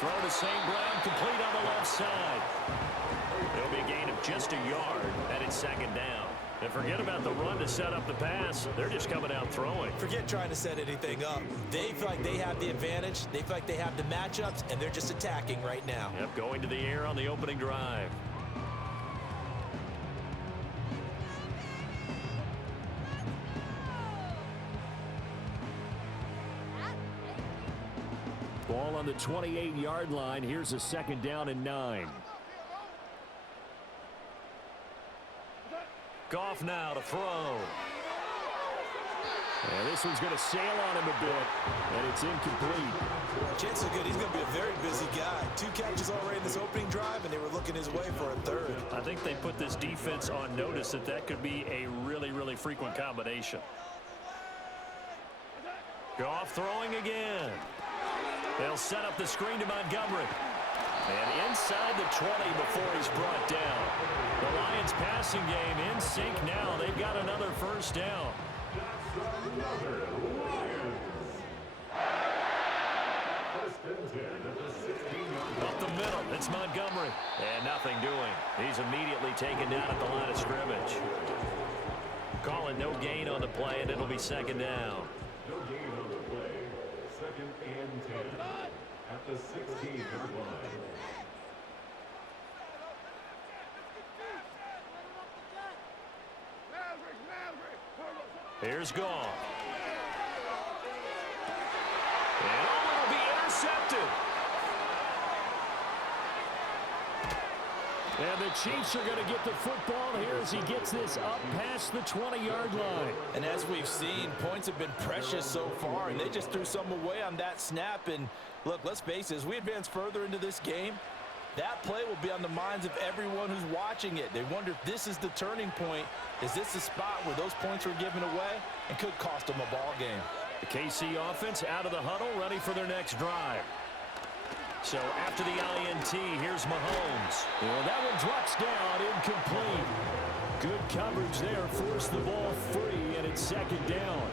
Throw to St. Brown, complete on the left side. It'll be a gain of just a yard, and it's second down. And forget about the run to set up the pass. They're just coming out throwing. Forget trying to set anything up. They feel like they have the advantage. They feel like they have the matchups, and they're just attacking right now. Yep, going to the air on the opening drive. Ball on the 28-yard line. Here's a second down and 9. Goff now to throw. And this one's going to sail on him a bit, and it's incomplete. Chances are good he's going to be a very busy guy. 2 catches already in this opening drive, and they were looking his way for a third. I think they put this defense on notice that that could be a really, really frequent combination. Goff throwing again. They'll set up the screen to Montgomery. And inside the 20 before he's brought down. The Lions passing game in sync now. They've got another first down. Up the middle, it's Montgomery. And nothing doing. He's immediately taken down at the line of scrimmage. Calling no gain on the play, and it'll be second down. No gain on the play. Second and 10 at the 16-yard line. Here's Goff. And it'll be intercepted. And the Chiefs are going to get the football here as he gets this up past the 20-yard line. And as we've seen, points have been precious so far, and they just threw some away on that snap. And look, let's face it, as we advance further into this game, that play will be on the minds of everyone who's watching it. They wonder if this is the turning point. Is this the spot where those points were given away and could cost them a ball game? The KC offense out of the huddle, ready for their next drive. So after the INT, here's Mahomes. Well, that one drops down, incomplete. Good coverage there, forced the ball free, and it's second down.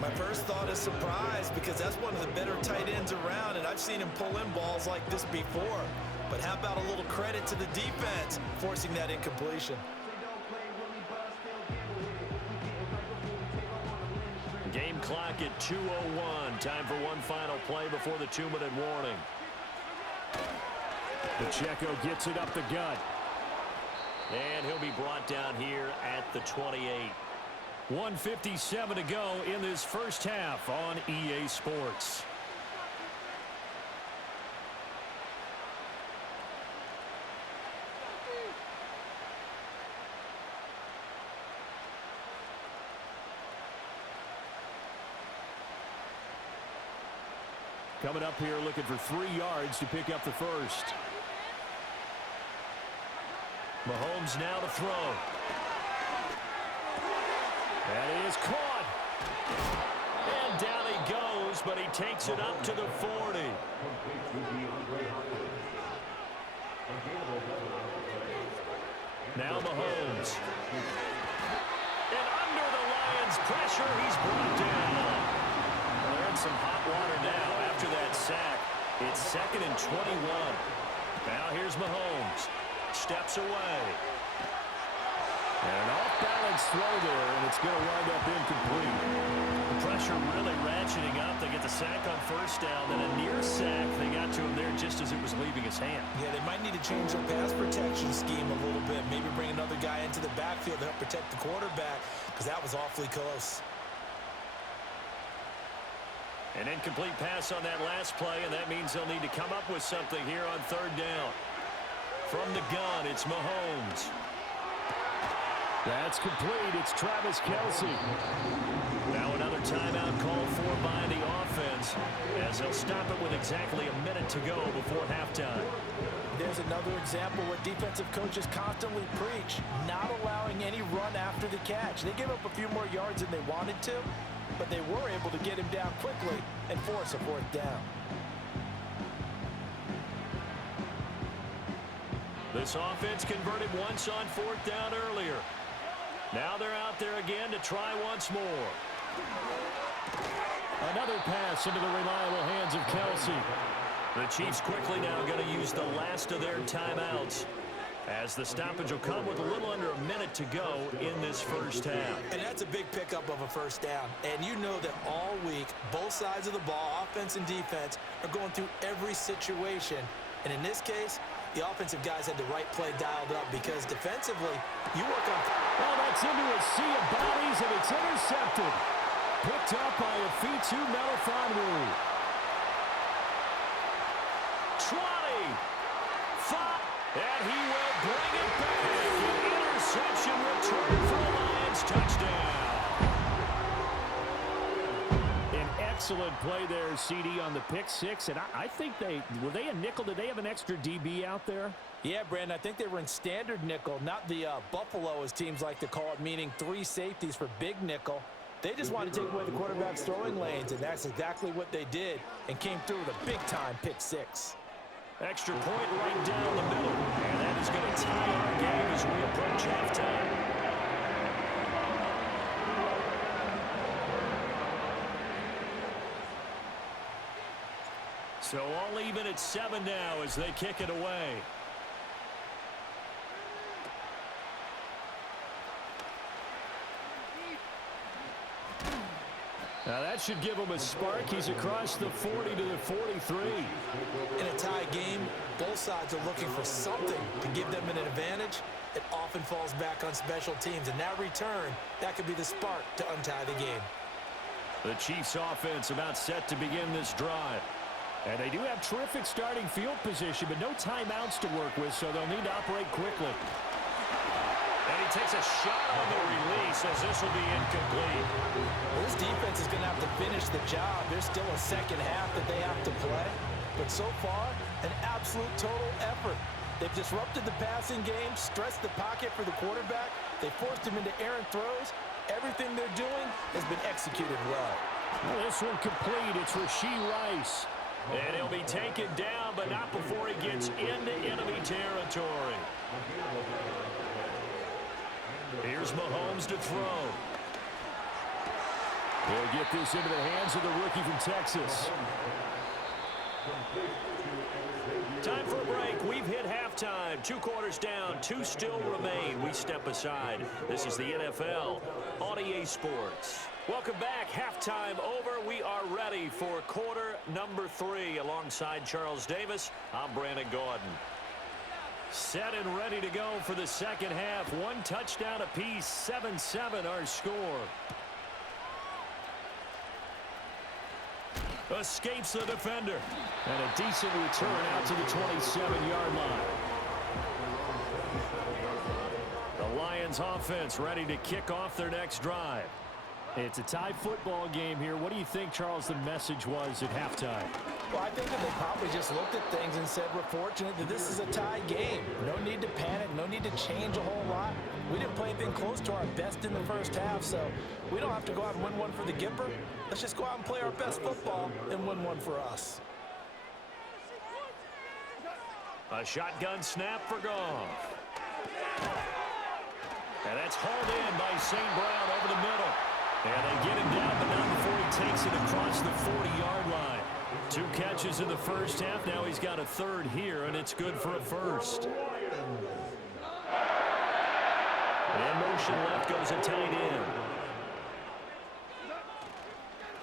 My first thought is surprise, because that's one of the better tight ends around, and I've seen him pull in balls like this before. But how about a little credit to the defense forcing that incompletion? Game clock at 2:01. Time for one final play before the 2-minute warning. Pacheco gets it up the gut. And he'll be brought down here at the 28. 1:57 to go in this first half on EA Sports. Coming up here looking for 3 yards to pick up the first. Mahomes now to throw. And he is caught. And down he goes, but he takes it up to the 40. Now Mahomes. And under the Lions' pressure, he's brought down. Well, they're in some hot water now after that sack. It's 2nd and 21. Now here's Mahomes. Steps away. And an off-balance throw there, and it's going to wind up incomplete. The pressure really ratcheting up. They get the sack on first down, then a near sack. They got to him there just as it was leaving his hand. Yeah, they might need to change their pass protection scheme a little bit. Maybe bring another guy into the backfield to help protect the quarterback, because that was awfully close. An incomplete pass on that last play, and that means they'll need to come up with something here on third down. From the gun, it's Mahomes. That's complete. It's Travis Kelce. Now another timeout called for by the offense, as they'll stop it with exactly a minute to go before halftime. There's another example where defensive coaches constantly preach, not allowing any run after the catch. They gave up a few more yards than they wanted to, but they were able to get him down quickly and force a fourth down. This offense converted once on fourth down earlier. Now they're out there again to try once more. Another pass into the reliable hands of Kelce. The Chiefs quickly now going to use the last of their timeouts, as the stoppage will come with a little under a minute to go in this first half. And that's a big pickup of a first down. And you know that all week, both sides of the ball, offense and defense, are going through every situation. And in this case, the offensive guys had the right play dialed up, because defensively, you work on... Well, that's into a sea of bodies, and it's intercepted. Picked up by Afitu Melifonwu. 20, 5, and he will bring it back. An interception return for the Lions. Touchdown. An excellent play there, CD, on the pick six. And I think were they a nickel? Did they have an extra DB out there? Yeah, Brandon, I think they were in standard nickel, not the Buffalo, as teams like to call it, meaning 3 safeties for big nickel. They just wanted to take away the quarterback's throwing lanes, and that's exactly what they did, and came through with a big-time pick six. Extra point right down the middle. And that is going to tie our game as we approach halftime. So all even at 7 now as they kick it away. Now that should give him a spark. He's across the 40 to the 43. In a tie game, both sides are looking for something to give them an advantage. It often falls back on special teams, and that return, that could be the spark to untie the game. The Chiefs offense about set to begin this drive. And they do have terrific starting field position, but no timeouts to work with, so they'll need to operate quickly. And he takes a shot on the release, as this will be incomplete. This defense is going to have to finish the job. There's still a second half that they have to play. But so far, an absolute total effort. They've disrupted the passing game, stressed the pocket for the quarterback. They forced him into errant throws. Everything they're doing has been executed well. Well, this one complete. It's Rashee Rice. And he'll be taken down, but not before he gets into enemy territory. Here's Mahomes to throw. He'll get this into the hands of the rookie from Texas. Time for a break. We've hit halftime. 2 quarters down. 2 still remain. We step aside. This is the NFL on EA Sports. Welcome back. Halftime over. We are ready for quarter number 3. Alongside Charles Davis, I'm Brandon Gordon. Set and ready to go for the second half. 1 touchdown apiece. 7-7 our score. Escapes the defender. And a decent return out to the 27-yard line. The Lions offense ready to kick off their next drive. It's a tie football game here. What do you think, Charles, the message was at halftime? Well, I think that they probably just looked at things and said, we're fortunate that this is a tie game. No need to panic, no need to change a whole lot. We didn't play anything close to our best in the first half, so we don't have to go out and win one for the Gipper. Let's just go out and play our best football and win one for us. A shotgun snap for Goff. And that's hauled in by St. Brown over the middle. And they get him down, but not before he takes it across the 40-yard line. 2 catches in the first half. Now he's got a third here, and it's good for a first. And motion left goes a tight end.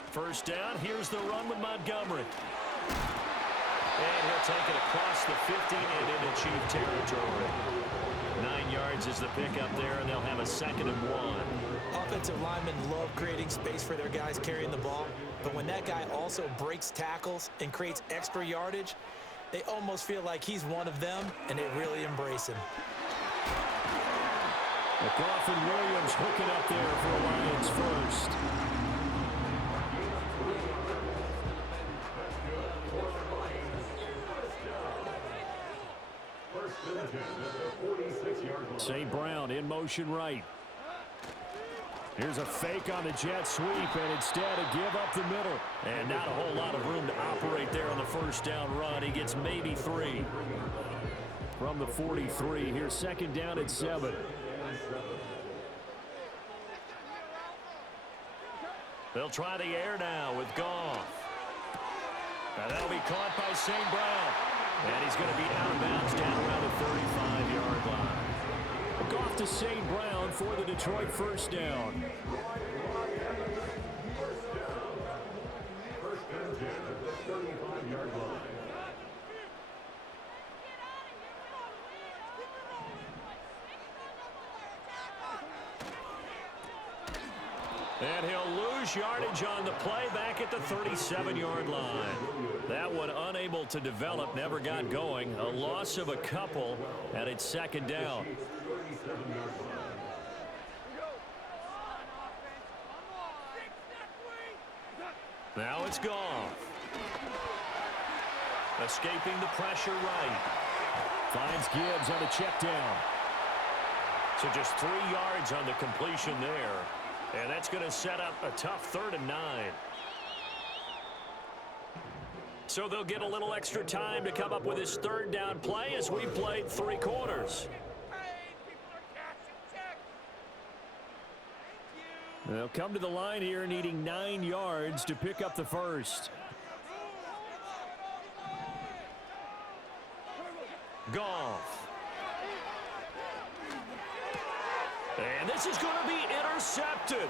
First down. Here's the run with Montgomery. And he'll take it across the 50 and into Chief territory. 9 yards is the pickup there, and they'll have a 2nd and 1. Offensive linemen love creating space for their guys carrying the ball, but when that guy also breaks tackles and creates extra yardage, they almost feel like he's one of them, and they really embrace him. Goff and Williams hooking up there for a Lions first. St. Brown in motion right. Here's a fake on the jet sweep, and instead a give up the middle. And not a whole lot of room to operate there on the first down run. He gets maybe 3. From the 43, here's 2nd down at 7. They'll try the air now with Goff. And that'll be caught by St. Brown. And he's going to be out of bounds down around the 35-yard line. Goff to St. Brown for the Detroit first down. First and 10 at the 35-yard line. And he'll lose yardage on the play back at the 37-yard line. That one unable to develop, never got going. A loss of a couple, and it's second down. Now it's Goff. Escaping the pressure right. Finds Gibbs on the check down. So just 3 yards on the completion there. And that's going to set up a tough 3rd and 9. So they'll get a little extra time to come up with his 3rd down play as we played 3 quarters. They'll come to the line here needing 9 yards to pick up the first. Goff. And this is going to be intercepted.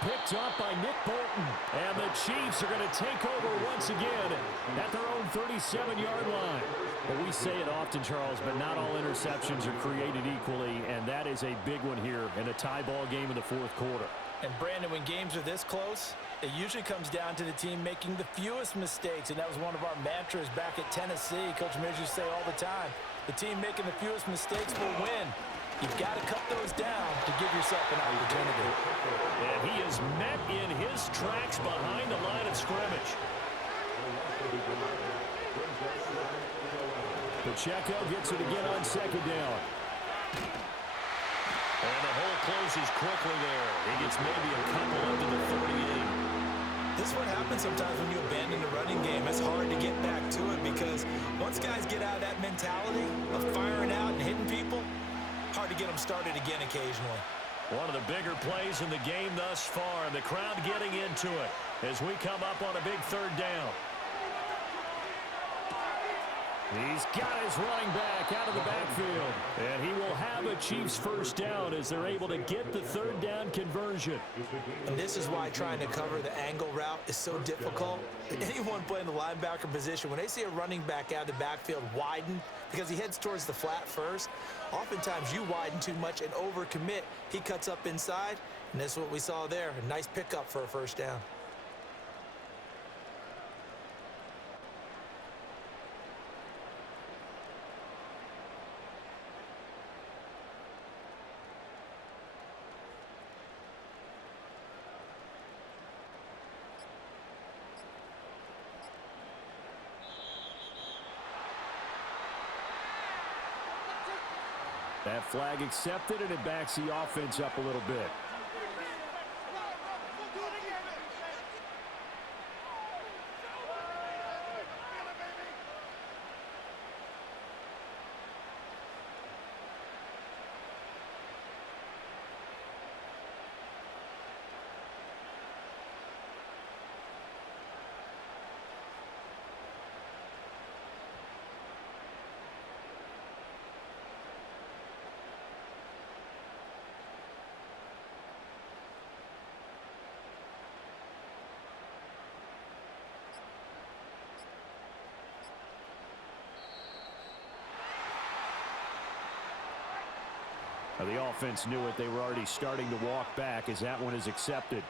Picked up by Nick Bolton. And the Chiefs are going to take over once again at their own 37-yard line. But we say it often, Charles, but not all interceptions are created equally, and that is a big one here in a tie ball game in the 4th quarter. And, Brandon, when games are this close, it usually comes down to the team making the fewest mistakes, and that was one of our mantras back at Tennessee. Coach Mears used to say all the time, the team making the fewest mistakes will win. You've got to cut those down to give yourself an opportunity. And he is met in his tracks behind the line of scrimmage. Pacheco gets it again on 2nd down. And the hole closes quickly there. He gets maybe a couple into the 38. This is what happens sometimes when you abandon the running game. It's hard to get back to it because once guys get out of that mentality of firing out and hitting people, hard to get them started again occasionally. One of the bigger plays in the game thus far, and the crowd getting into it as we come up on a big 3rd down. He's got his running back out of the backfield, and he will have a Chiefs first down as they're able to get the 3rd down conversion. And this is why trying to cover the angle route is so difficult. Anyone playing the linebacker position, when they see a running back out of the backfield widen because he heads towards the flat first, oftentimes you widen too much and overcommit. He cuts up inside, and that's what we saw there. A nice pickup for a first down. That flag accepted, and it backs the offense up a little bit. Now, the offense knew it. They were already starting to walk back as that one is accepted.